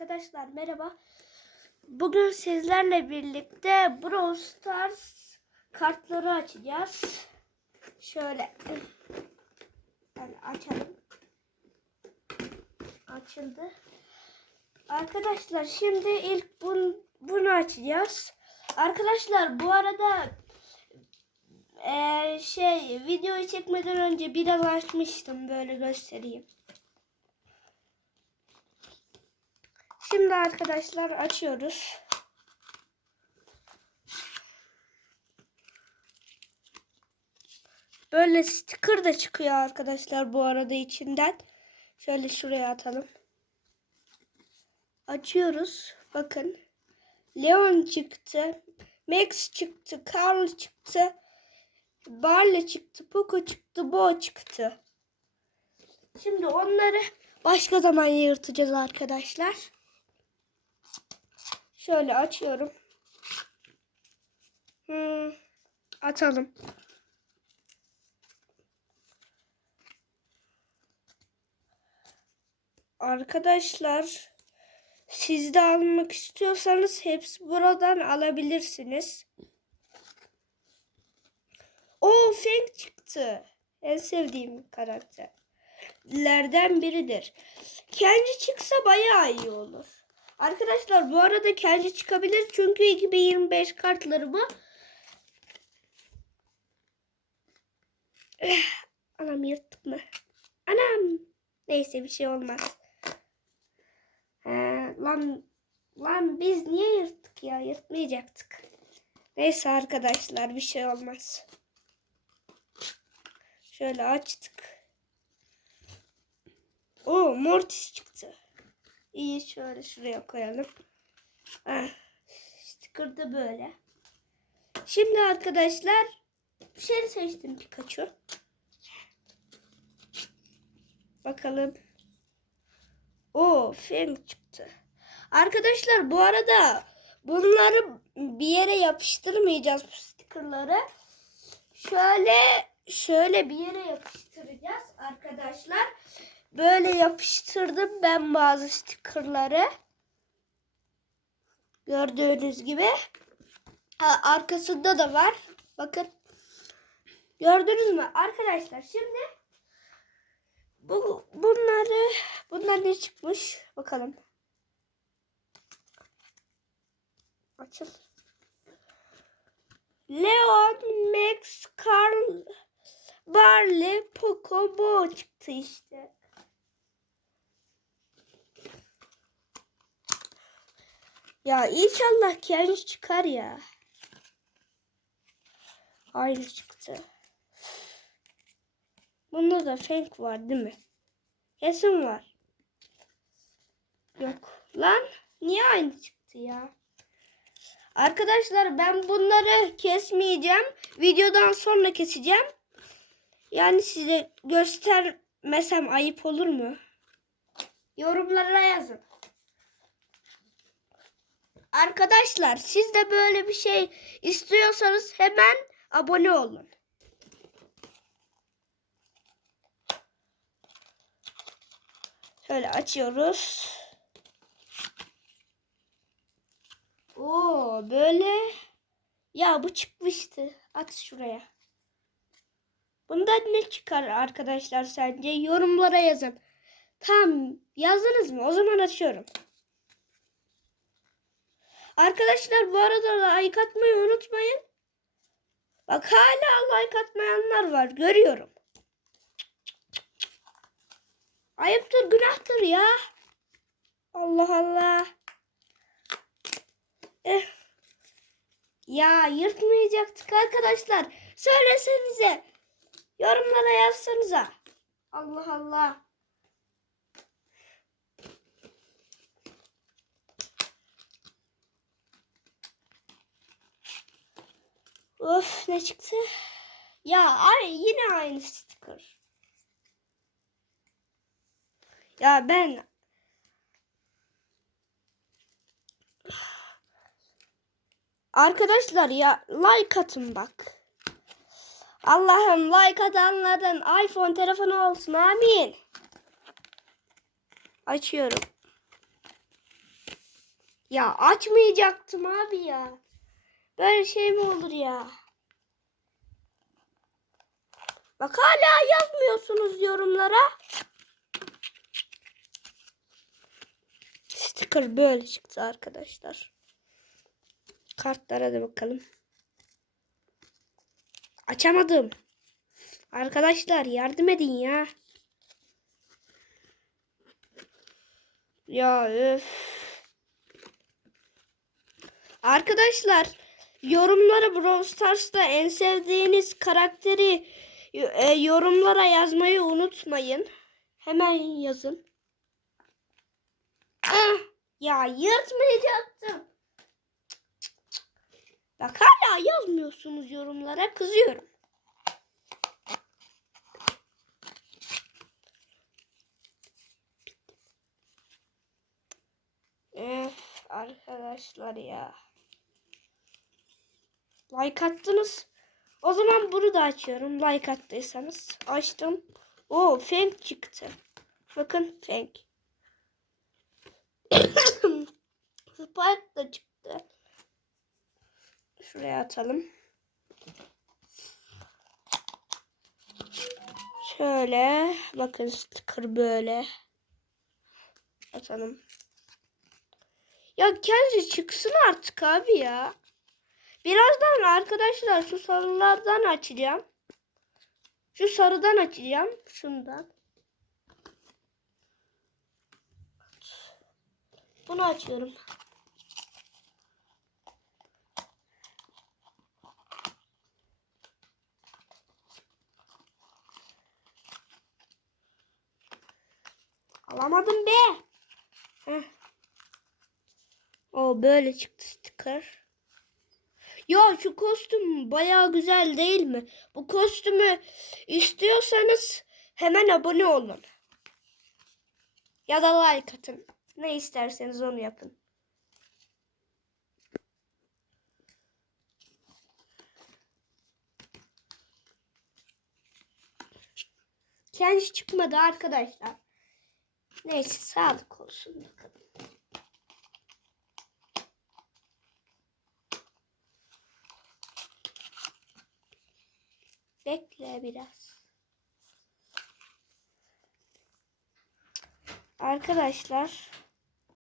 Arkadaşlar merhaba. Bugün sizlerle birlikte Brawl Stars kartları açacağız. Şöyle yani açalım. Açıldı. Arkadaşlar şimdi ilk bun, bunu açacağız. Arkadaşlar bu arada eee, şey videoyu çekmeden önce biraz açmıştım böyle göstereyim. Şimdi arkadaşlar açıyoruz. Böyle sticker da çıkıyor arkadaşlar bu arada içinden. Şöyle şuraya atalım. Açıyoruz. Bakın. Leon çıktı. Max çıktı. Carl çıktı. Barley çıktı. Poco çıktı. Bo çıktı. Şimdi onları başka zaman yırtacağız arkadaşlar. Şöyle açıyorum. Hmm, atalım. Arkadaşlar siz de almak istiyorsanız hepsi buradan alabilirsiniz. O Feng çıktı. En sevdiğim karakterlerden biridir. Kenji çıksa bayağı iyi olur. Arkadaşlar bu arada Kenji çıkabilir çünkü 2025 kartları bu. Eh, Anam yırttık mı? Anam. Neyse bir şey olmaz. He, lan lan biz niye yırttık ya? Yırtmayacaktık. Neyse arkadaşlar bir şey olmaz. Şöyle açtık. O Mortis çıktı. İyi şöyle şuraya koyalım. Ah, sticker böyle. Şimdi arkadaşlar bir şey seçtim Pikachu. Bakalım. O Feng çıktı. Arkadaşlar bu arada bunları bir yere yapıştırmayacağız bu stickerları. Şöyle şöyle bir yere yapıştıracağız. Böyle yapıştırdım ben bazı stickerları. Gördüğünüz gibi. Ha, arkasında da var. Bakın. Gördünüz mü? Arkadaşlar şimdi bu bunları bunlar ne çıkmış? Bakalım. Açıl. Leon, Max, Carl, Barley, Poco, Bo çıktı işte. Ya inşallah kendi çıkar ya. Aynı çıktı. Bunda da Frank var değil mi? Kesin var. Yok. Lan niye aynı çıktı ya? Arkadaşlar ben bunları kesmeyeceğim. Videodan sonra keseceğim. Yani size göstermesem ayıp olur mu? Yorumlara yazın. Arkadaşlar siz de böyle bir şey istiyorsanız hemen abone olun. Şöyle açıyoruz. Oo böyle. Ya bu çıkmıştı. At şuraya. Bundan ne çıkar arkadaşlar sence? Yorumlara yazın. Tamam yazdınız mı? O zaman açıyorum. Arkadaşlar bu arada like atmayı unutmayın. Bak hala like atmayanlar var. Görüyorum. Ayıptır günahtır ya. Allah Allah. Eh. Ya yırtmayacaktık arkadaşlar. Söylesenize. Yorumlara yazsanıza. Allah Allah. Of ne çıktı? Ya ay yine aynı sticker. Ya ben Arkadaşlar ya like atın bak. Allah'ım like atanlardan iPhone telefonu olsun amin. Açıyorum. Ya açmayacaktım abi ya. Böyle şey mi olur ya? Bak hala yazmıyorsunuz yorumlara. Sticker böyle çıktı arkadaşlar. Kartlara da bakalım. Açamadım. Arkadaşlar yardım edin ya. Ya öf. Arkadaşlar yorumlara Brawl Stars'ta en sevdiğiniz karakteri e, yorumlara yazmayı unutmayın. Hemen yazın. Ah, ya yırtmayacaktım. Bak hala yazmıyorsunuz yorumlara kızıyorum. Öf, arkadaşlar ya. Like attınız. O zaman bunu da açıyorum. Like attıysanız. Açtım. O Feng çıktı. Bakın Feng. Spike da çıktı. Şuraya atalım. Şöyle. Bakın sticker böyle. Atalım. Ya kendi çıksın artık abi ya. Birazdan arkadaşlar şu sarılardan açacağım. Şu sarıdan açacağım. Şundan. Bunu açıyorum. Alamadım be. Heh. O böyle çıktı sticker. Ya şu kostüm bayağı güzel değil mi? Bu kostümü istiyorsanız hemen abone olun. Ya da like atın. Ne isterseniz onu yapın. Kendi çıkmadı arkadaşlar. Neyse sağlık olsun bakalım. Bekle biraz. Arkadaşlar